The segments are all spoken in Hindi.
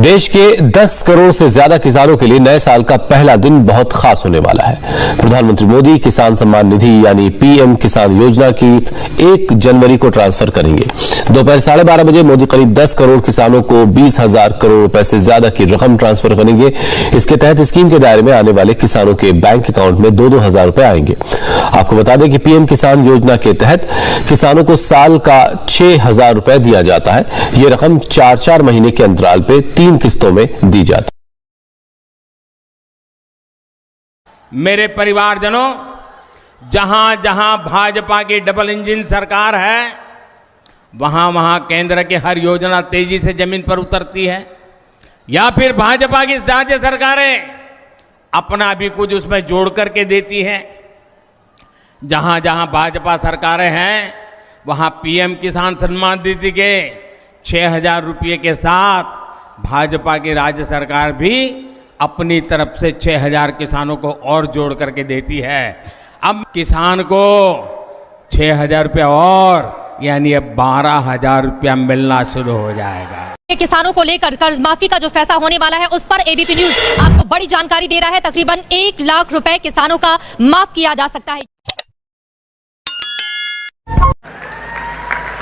देश के 10 करोड़ से ज्यादा किसानों के लिए नए साल का पहला दिन बहुत खास होने वाला है। प्रधानमंत्री मोदी किसान सम्मान निधि यानी पीएम किसान योजना की 1 जनवरी को ट्रांसफर करेंगे। दोपहर 12:30 बजे मोदी करीब 10 करोड़ किसानों को 20,000 करोड़ रुपए से ज्यादा की रकम ट्रांसफर करेंगे। इसके तहत स्कीम के दायरे में आने वाले किसानों के बैंक अकाउंट में 2-2 हजार रुपए आएंगे। आपको बता दें कि पीएम किसान योजना के तहत किसानों को साल का 6,000 रुपए दिया जाता है। ये रकम 4-4 महीने के अंतराल पे 3 किस्तों में दी जाती है। मेरे परिवारजनों, जहां जहां भाजपा की डबल इंजन सरकार है, वहां वहां केंद्र की हर योजना तेजी से जमीन पर उतरती है, या फिर भाजपा की राज्य सरकारें अपना भी कुछ उसमें जोड़ करके देती है। जहां जहां भाजपा सरकारें हैं, वहां पीएम किसान सम्मान निधि के 6,000 रुपये के साथ भाजपा की राज्य सरकार भी अपनी तरफ से 6,000 किसानों को और जोड़ करके देती है। अब किसान को 6,000 रुपया और यानी अब 12,000 रुपया मिलना शुरू हो जाएगा। किसानों को लेकर कर्ज माफी का जो फैसला होने वाला है, उस पर एबीपी न्यूज आपको बड़ी जानकारी दे रहा है। तकरीबन 1 लाख रुपए किसानों का माफ किया जा सकता है।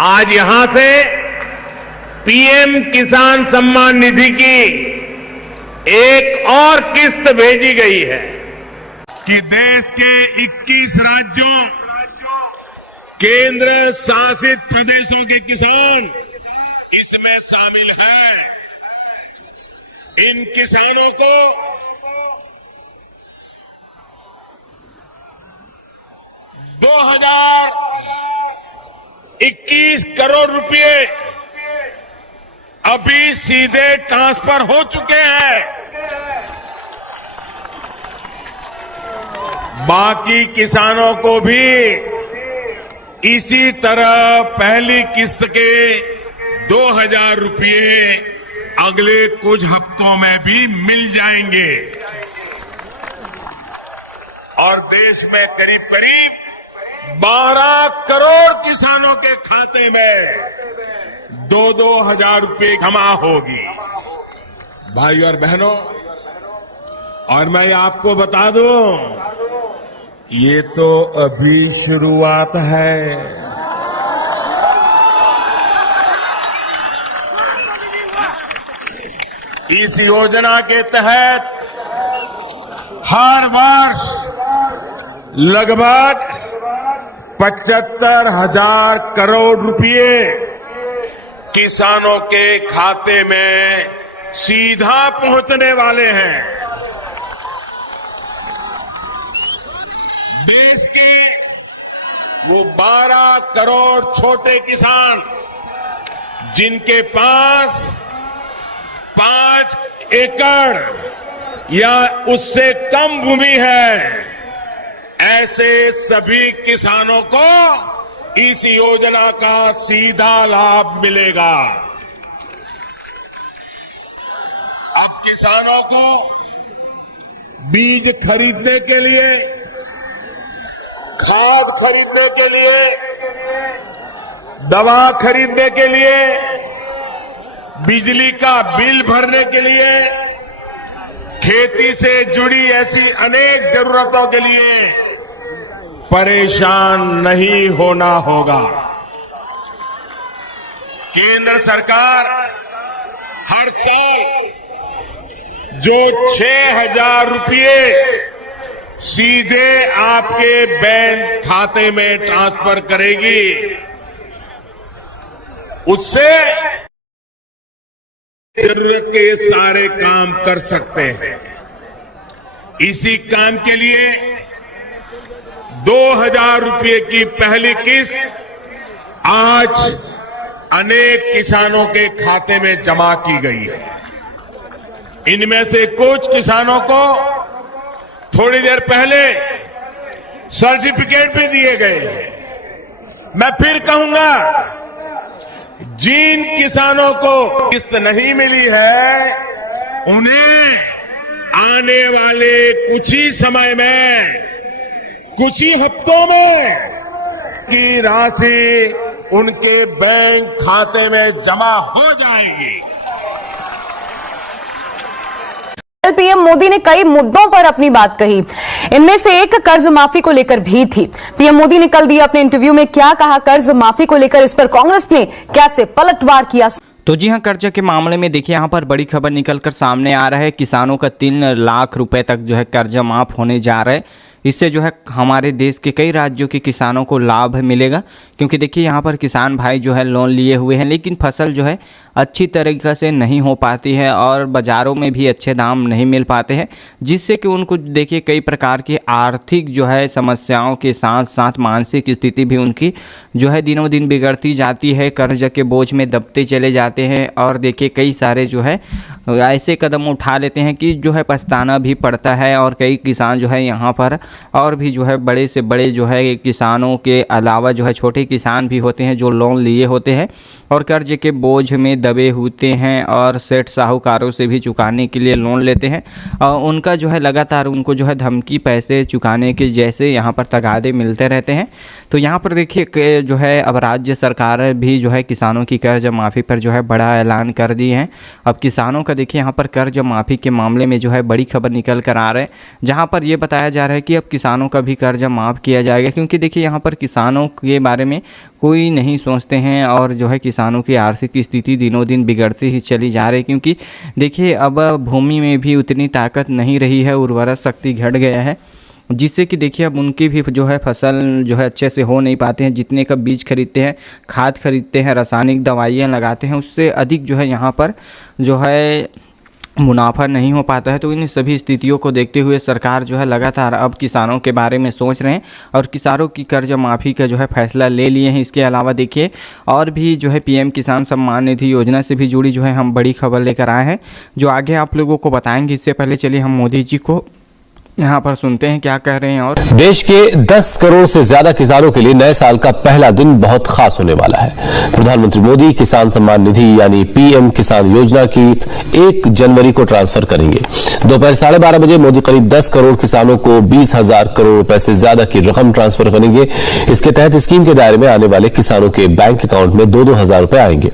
आज यहां से पीएम किसान सम्मान निधि की एक और किस्त भेजी गई है कि देश के 21 राज्यों, केंद्र शासित प्रदेशों के किसान इसमें शामिल हैं। इन किसानों को 2021 करोड़ रुपए अभी सीधे ट्रांसफर हो चुके हैं। बाकी किसानों को भी इसी तरह पहली किस्त के 2,000 रुपये अगले कुछ हफ्तों में भी मिल जाएंगे और देश में करीब करीब 12 करोड़ किसानों के खाते में 2-2 हजार रुपये जमा होगी। भाई और बहनों, और मैं आपको बता दूं, ये तो अभी शुरुआत है। इस योजना के तहत हर वर्ष लगभग 75,000 करोड़ रुपए किसानों के खाते में सीधा पहुंचने वाले हैं। देश के वो 12 करोड़ छोटे किसान जिनके पास 5 एकड़ या उससे कम भूमि है, ऐसे सभी किसानों को इस योजना का सीधा लाभ मिलेगा। अब किसानों को बीज खरीदने के लिए, खाद खरीदने के लिए, दवा खरीदने के लिए, बिजली का बिल भरने के लिए, खेती से जुड़ी ऐसी अनेक जरूरतों के लिए परेशान नहीं होना होगा। केंद्र सरकार हर साल जो 6,000 रुपये सीधे आपके बैंक खाते में ट्रांसफर करेगी, उससे जरूरत के सारे काम कर सकते हैं। इसी काम के लिए 2,000 रुपये की पहली किस्त आज अनेक किसानों के खाते में जमा की गई है। इनमें से कुछ किसानों को थोड़ी देर पहले सर्टिफिकेट भी दिए गए हैं। मैं फिर कहूंगा, जिन किसानों को किस्त नहीं मिली है, उन्हें आने वाले कुछ ही समय में, कुछ ही हफ्तों में की राशि उनके बैंक खाते में जमा हो जाएगी। कल पीएम मोदी ने कई मुद्दों पर अपनी बात कही। इनमें से एक कर्ज माफी को लेकर भी थी। पीएम मोदी ने कल दिए अपने इंटरव्यू में क्या कहा, कर्ज माफी को लेकर इस पर कांग्रेस ने कैसे पलटवार किया। तो जी हाँ, कर्ज के मामले में देखिए यहाँ पर बड़ी खबर निकलकर सामने आ रहा है। किसानों का 3 लाख रुपए तक जो है कर्जा माफ होने जा रहा है। इससे जो है हमारे देश के कई राज्यों के किसानों को लाभ मिलेगा, क्योंकि देखिए यहाँ पर किसान भाई जो है लोन लिए हुए हैं, लेकिन फसल जो है अच्छी तरीक़े से नहीं हो पाती है और बाज़ारों में भी अच्छे दाम नहीं मिल पाते हैं, जिससे कि उनको देखिए कई प्रकार की आर्थिक जो है समस्याओं के साथ साथ मानसिक स्थिति भी उनकी जो है दिनों दिन बिगड़ती जाती है, कर्ज के बोझ में दबते चले जाते हैं। और देखिए कई सारे जो है ऐसे कदम उठा लेते हैं कि जो है पछताना भी पड़ता है। और कई किसान जो है यहाँ पर और भी जो है बड़े से बड़े जो है किसानों के अलावा जो है छोटे किसान भी होते हैं जो लोन लिए होते हैं और कर्ज के बोझ में दबे होते हैं और सेठ साहूकारों से भी चुकाने के लिए लोन लेते हैं। और उनका जो है लगातार उनको जो है धमकी पैसे चुकाने के जैसे यहाँ पर तगादे मिलते रहते हैं। तो यहाँ पर देखिए जो है अब राज्य सरकार भी जो है किसानों की कर्ज माफ़ी पर जो है बड़ा ऐलान कर दिए हैं। अब किसानों का देखिए यहाँ पर कर्ज माफ़ी के मामले में जो है बड़ी खबर निकल कर आ रहा है, जहाँ पर ये बताया जा रहा है कि अब किसानों का भी कर्ज माफ़ किया जाएगा, क्योंकि देखिए यहाँ पर किसानों के बारे में कोई नहीं सोचते हैं और जो है किसानों की आर्थिक स्थिति दिनों दिन बिगड़ती ही चली जा रही है। क्योंकि देखिए अब भूमि में भी उतनी ताकत नहीं रही है, उर्वरक शक्ति घट गया है, जिससे कि देखिए अब उनकी भी जो है फसल जो है अच्छे से हो नहीं पाते हैं। जितने का बीज खरीदते हैं, खाद खरीदते हैं, रासायनिक दवाइयाँ लगाते हैं, उससे अधिक जो है यहाँ पर जो है मुनाफा नहीं हो पाता है। तो इन सभी स्थितियों को देखते हुए सरकार जो है लगातार अब किसानों के बारे में सोच रहे हैं और किसानों की कर्ज माफ़ी का जो है फैसला ले लिए हैं। इसके अलावा देखिए और भी जो है पीएम किसान सम्मान निधि योजना से भी जुड़ी जो है हम बड़ी खबर लेकर आए हैं, जो आगे आप लोगों को बताएंगे। इससे पहले चलिए हम मोदी जी को यहाँ पर सुनते हैं क्या कह रहे हैं। और देश के 10 करोड़ से ज्यादा किसानों के लिए नए साल का पहला दिन बहुत खास होने वाला है। प्रधानमंत्री मोदी किसान सम्मान निधि यानी पीएम किसान योजना की 1 जनवरी को ट्रांसफर करेंगे। दोपहर 12:30 बजे मोदी करीब 10 करोड़ किसानों को 20,000 करोड़ रुपए से ज्यादा की रकम ट्रांसफर करेंगे। इसके तहत स्कीम के दायरे में आने वाले किसानों के बैंक अकाउंट में 2-2 हजार रुपए आएंगे।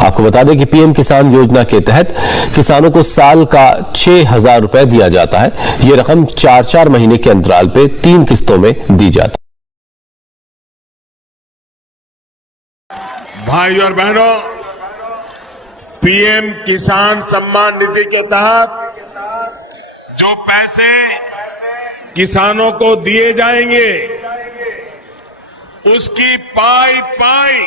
आपको बता दें कि पीएम किसान योजना के तहत किसानों को साल का 6,000 रुपए दिया जाता है। यह रकम 4-4 महीने के अंतराल पे 3 किस्तों में दी जाती है। भाई और बहनों, पीएम किसान सम्मान निधि के तहत जो पैसे किसानों को दिए जाएंगे, उसकी पाई पाई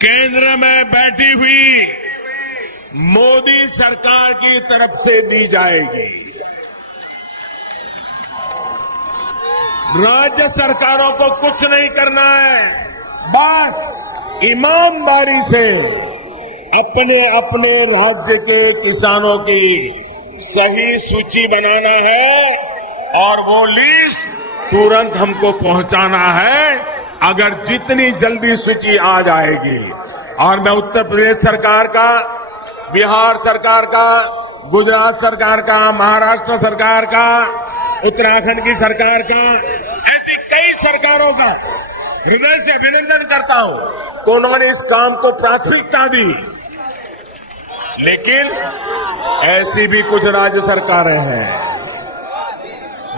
केंद्र में बैठी हुई मोदी सरकार की तरफ से दी जाएगी। राज्य सरकारों को कुछ नहीं करना है, बस ईमानदारी से अपने अपने राज्य के किसानों की सही सूची बनाना है और वो लिस्ट तुरंत हमको पहुंचाना है। अगर जितनी जल्दी सूची आ जाएगी, और मैं उत्तर प्रदेश सरकार का, बिहार सरकार का, गुजरात सरकार का, महाराष्ट्र सरकार का, उत्तराखंड की सरकार का, ऐसी कई सरकारों का हृदय से अभिनंदन करता हूं कि उन्होंने इस काम को प्राथमिकता दी। लेकिन ऐसी भी कुछ राज्य सरकारें हैं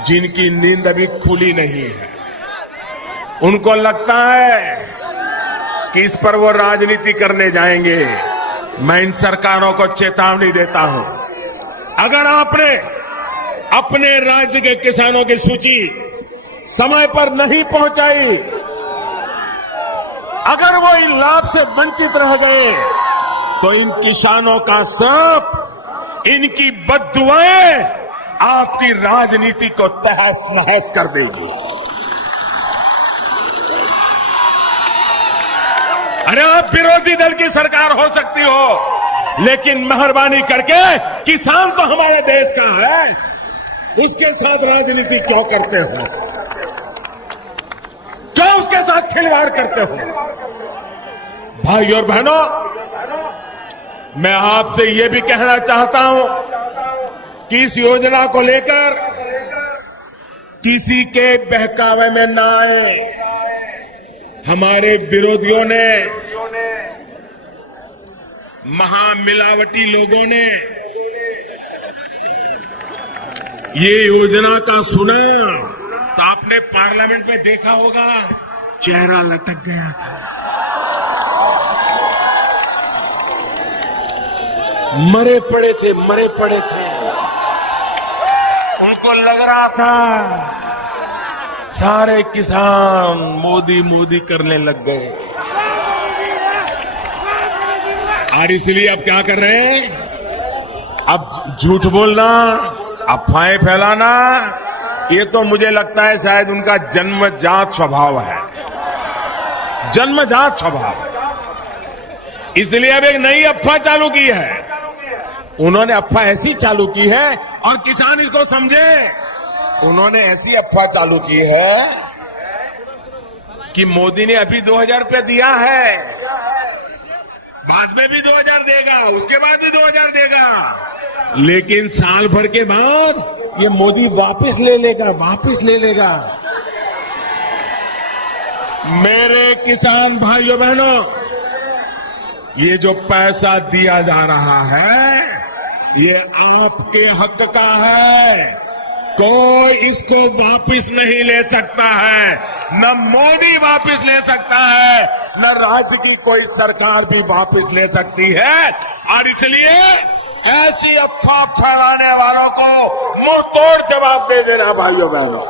जिनकी नींद अभी खुली नहीं है। उनको लगता है कि इस पर वो राजनीति करने जाएंगे। मैं इन सरकारों को चेतावनी देता हूं, अगर आपने अपने राज्य के किसानों की सूची समय पर नहीं पहुंचाई, अगर वो इन लाभ से वंचित रह गए, तो इन किसानों का श्राप, इनकी बद्दुआएं आपकी राजनीति को तहस नहस कर देगी। अरे आप विरोधी दल की सरकार हो सकती हो, लेकिन मेहरबानी करके किसान तो हमारे देश का है, उसके साथ राजनीति क्यों करते हो? क्यों उसके साथ खिलवाड़ करते हो? भाई और बहनों, मैं आपसे यह भी कहना चाहता हूं कि इस योजना को लेकर किसी के बहकावे में ना आए। हमारे विरोधियों ने, महामिलावटी लोगों ने ये योजना का सुना तो आपने पार्लियामेंट में देखा होगा, चेहरा लटक गया था। मरे पड़े थे। उनको लग रहा था सारे किसान मोदी करने लग गए। और इसलिए अब क्या कर रहे हैं? अब झूठ बोलना, अफवाहें फैलाना, ये तो मुझे लगता है शायद उनका जन्मजात स्वभाव है, जन्मजात स्वभाव। इसलिए अब एक नई अफवाह चालू की है। उन्होंने अफवाह ऐसी चालू की है, और किसान इसको समझे, उन्होंने ऐसी अफवाह चालू की है कि मोदी ने अभी 2000 रुपया दिया है, बाद में भी 2000 देगा, उसके बाद भी 2000 देगा, लेकिन साल भर के बाद ये मोदी वापस ले लेगा। मेरे किसान भाइयों बहनों, ये जो पैसा दिया जा रहा है, ये आपके हक का है। कोई इसको वापस नहीं ले सकता है, न मोदी वापस ले सकता है, न राज्य की कोई सरकार भी वापस ले सकती है। और इसलिए ऐसी अफवाह फैलाने वालों को मुंह तोड़ जवाब दे देना भाइयों बहनों।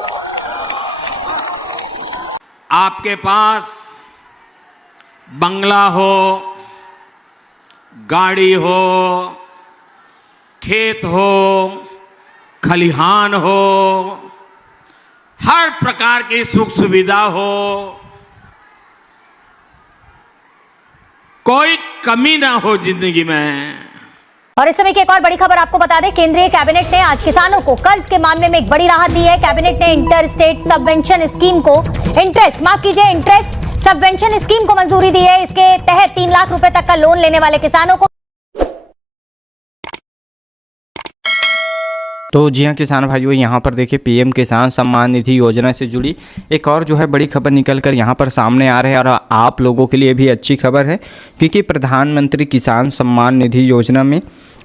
आपके पास बंगला हो, गाड़ी हो, खेत हो, खलिहान हो, हर प्रकार की सुख सुविधा हो, कोई कमी ना हो जिंदगी में। और इस समय की एक और बड़ी खबर आपको बता दें, केंद्रीय कैबिनेट ने आज किसानों को कर्ज के मामले में एक बड़ी राहत दी है। कैबिनेट ने इंटर स्टेट सबवेंशन स्कीम को इंटरेस्ट सबवेंशन स्कीम को मंजूरी दी है। इसके तहत 3 लाख रुपए तक का लोन लेने वाले किसानों को। तो जी हाँ किसान भाइयों, यहाँ पर देखिए पीएम किसान सम्मान निधि योजना से जुड़ी एक और जो है बड़ी खबर निकल कर यहाँ पर सामने आ रहे हैं, और आप लोगों के लिए भी अच्छी खबर है, क्योंकि प्रधानमंत्री किसान सम्मान निधि योजना में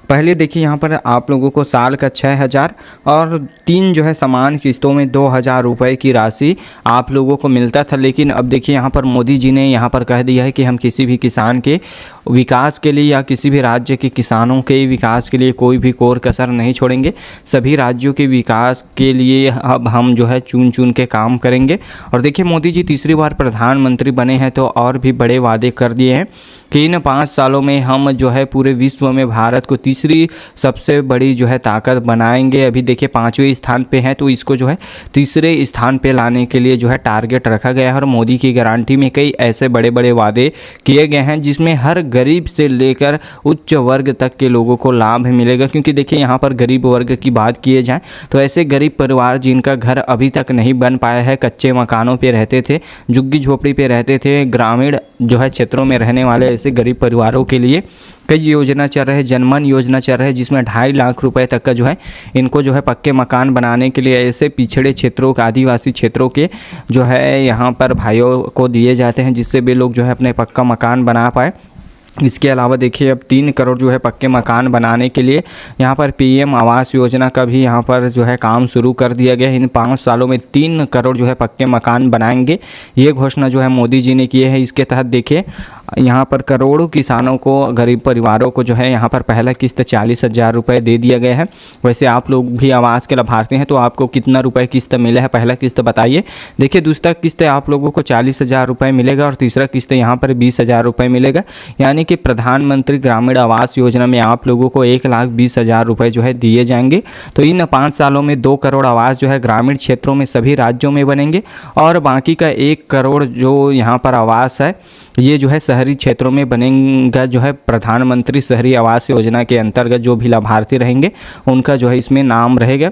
पहले देखिए यहाँ पर आप लोगों को साल का 6000 और 3 जो है समान किस्तों में 2000 रुपये की राशि आप लोगों को मिलता था। लेकिन अब देखिए यहाँ पर मोदी जी ने यहाँ पर कह दिया है कि हम किसी भी किसान के विकास के लिए या किसी भी राज्य के किसानों के विकास के लिए कोई भी कोर कसर नहीं छोड़ेंगे। सभी राज्यों के विकास के लिए अब हम जो है चुन के काम करेंगे। और देखिए मोदी जी तीसरी बार प्रधानमंत्री बने हैं तो और भी बड़े वादे कर दिए हैं कि इन 5 सालों में हम जो है पूरे विश्व में भारत को तीसरी सबसे बड़ी जो है ताकत बनाएंगे। अभी देखिए 5वें स्थान पे है, तो इसको जो है तीसरे स्थान पे लाने के लिए जो है टारगेट रखा गया है। और मोदी की गारंटी में कई ऐसे बड़े बड़े वादे किए गए हैं जिसमें हर गरीब से लेकर उच्च वर्ग तक के लोगों को लाभ मिलेगा। क्योंकि देखिए यहाँ पर गरीब वर्ग की बात किए जाए तो ऐसे गरीब परिवार जिनका घर अभी तक नहीं बन पाया है, कच्चे मकानों पे रहते थे, झुग्गी झोपड़ी पे रहते थे, ग्रामीण जो है क्षेत्रों में रहने वाले ऐसे गरीब परिवारों के लिए कई योजना चल रहे हैं। जनमन योजना चल रहा है जिसमें 2.5 लाख रुपए तक का जो है इनको जो है पक्के मकान बनाने के लिए ऐसे पिछड़े क्षेत्रों के आदिवासी क्षेत्रों के जो है यहाँ पर भाइयों को दिए जाते हैं, जिससे वे लोग जो है अपने पक्का मकान बना पाए। इसके अलावा देखिए अब 3 करोड़ जो है पक्के मकान बनाने के लिए यहाँ पर पीएम आवास योजना का भी यहाँ पर जो है काम शुरू कर दिया गया है। इन 5 सालों में 3 करोड़ जो है पक्के मकान बनाएंगे, ये घोषणा जो है मोदी जी ने की है। इसके तहत देखिए यहाँ पर करोड़ों किसानों को, गरीब परिवारों को जो है यहाँ पर पहला किस्त 40,000 रुपये दे दिया गया है। वैसे आप लोग भी आवास के लाभार्थी हैं तो आपको कितना रुपए किस्त मिला है, पहला किस्त बताइए। देखिए दूसरा किस्त आप लोगों को 40,000 रुपये मिलेगा और तीसरा किस्त यहाँ पर 20,000 रुपये मिलेगा। यानी कि प्रधानमंत्री ग्रामीण आवास योजना में आप लोगों को 1,20,000 रुपये जो है दिए जाएंगे। तो इन 5 सालों में 2 करोड़ आवास जो है ग्रामीण क्षेत्रों में सभी राज्यों में बनेंगे और बाकी का 1 करोड़ जो यहाँ पर आवास है ये जो है शहरी क्षेत्रों में बनेगा। जो है प्रधानमंत्री शहरी आवास योजना के अंतर्गत जो भी लाभार्थी रहेंगे उनका जो है इसमें नाम रहेगा।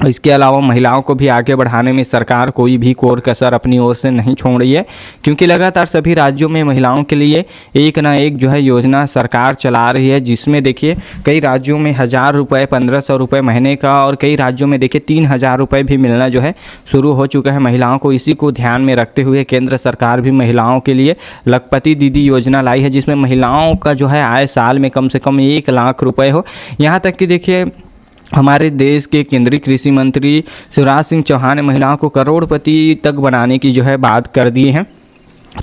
इसके अलावा महिलाओं को भी आगे बढ़ाने में सरकार कोई भी कोर कसर अपनी ओर से नहीं छोड़ रही है, क्योंकि लगातार सभी राज्यों में महिलाओं के लिए एक ना एक जो है योजना सरकार चला रही है, जिसमें देखिए कई राज्यों में 1,000 रुपये, 1,500 रुपये महीने का और कई राज्यों में देखिए 3,000 रुपये भी मिलना जो है शुरू हो चुका है महिलाओं को। इसी को ध्यान में रखते हुए केंद्र सरकार भी महिलाओं के लिए लखपति दीदी योजना लाई है, जिसमें महिलाओं का जो है आय साल में कम से कम 1 लाख रुपये हो। यहाँ तक कि देखिए हमारे देश के केंद्रीय कृषि मंत्री शिवराज सिंह चौहान ने महिलाओं को करोड़पति तक बनाने की जो है बात कर दी है।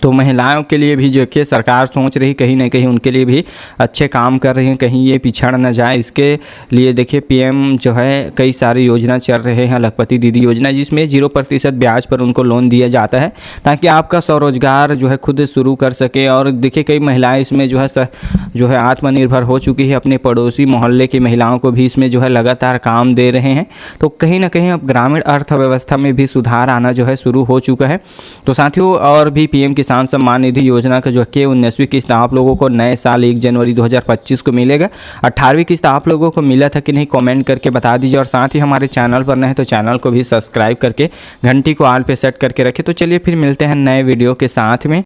तो महिलाओं के लिए भी जो कि सरकार सोच रही कहीं ना कहीं उनके लिए भी अच्छे काम कर रही हैं, कहीं ये पिछड़ न जाए, इसके लिए देखिए पीएम जो है कई सारी योजना चल रहे हैं। लखपति दीदी योजना जिसमें 0% ब्याज पर उनको लोन दिया जाता है ताकि आपका स्वरोजगार जो है खुद शुरू कर सके। और देखिए कई महिलाएं इसमें जो है आत्मनिर्भर हो चुकी है, अपने पड़ोसी मोहल्ले की महिलाओं को भी इसमें जो है लगातार काम दे रहे हैं। तो कहीं ना कहीं अब ग्रामीण अर्थव्यवस्था में भी सुधार आना जो है शुरू हो चुका है। तो साथियों और भी पीएम किसान सम्मान निधि योजना का जो है 19वीं किस्त आप लोगों को नए साल 1 जनवरी 2025 को मिलेगा। 18वीं किस्त आप लोगों को मिला था कि नहीं कमेंट करके बता दीजिए। और साथ ही हमारे चैनल पर नए हैं तो चैनल को भी सब्सक्राइब करके घंटी को ऑल पे सेट करके रखें। तो चलिए फिर मिलते हैं नए वीडियो के साथ में।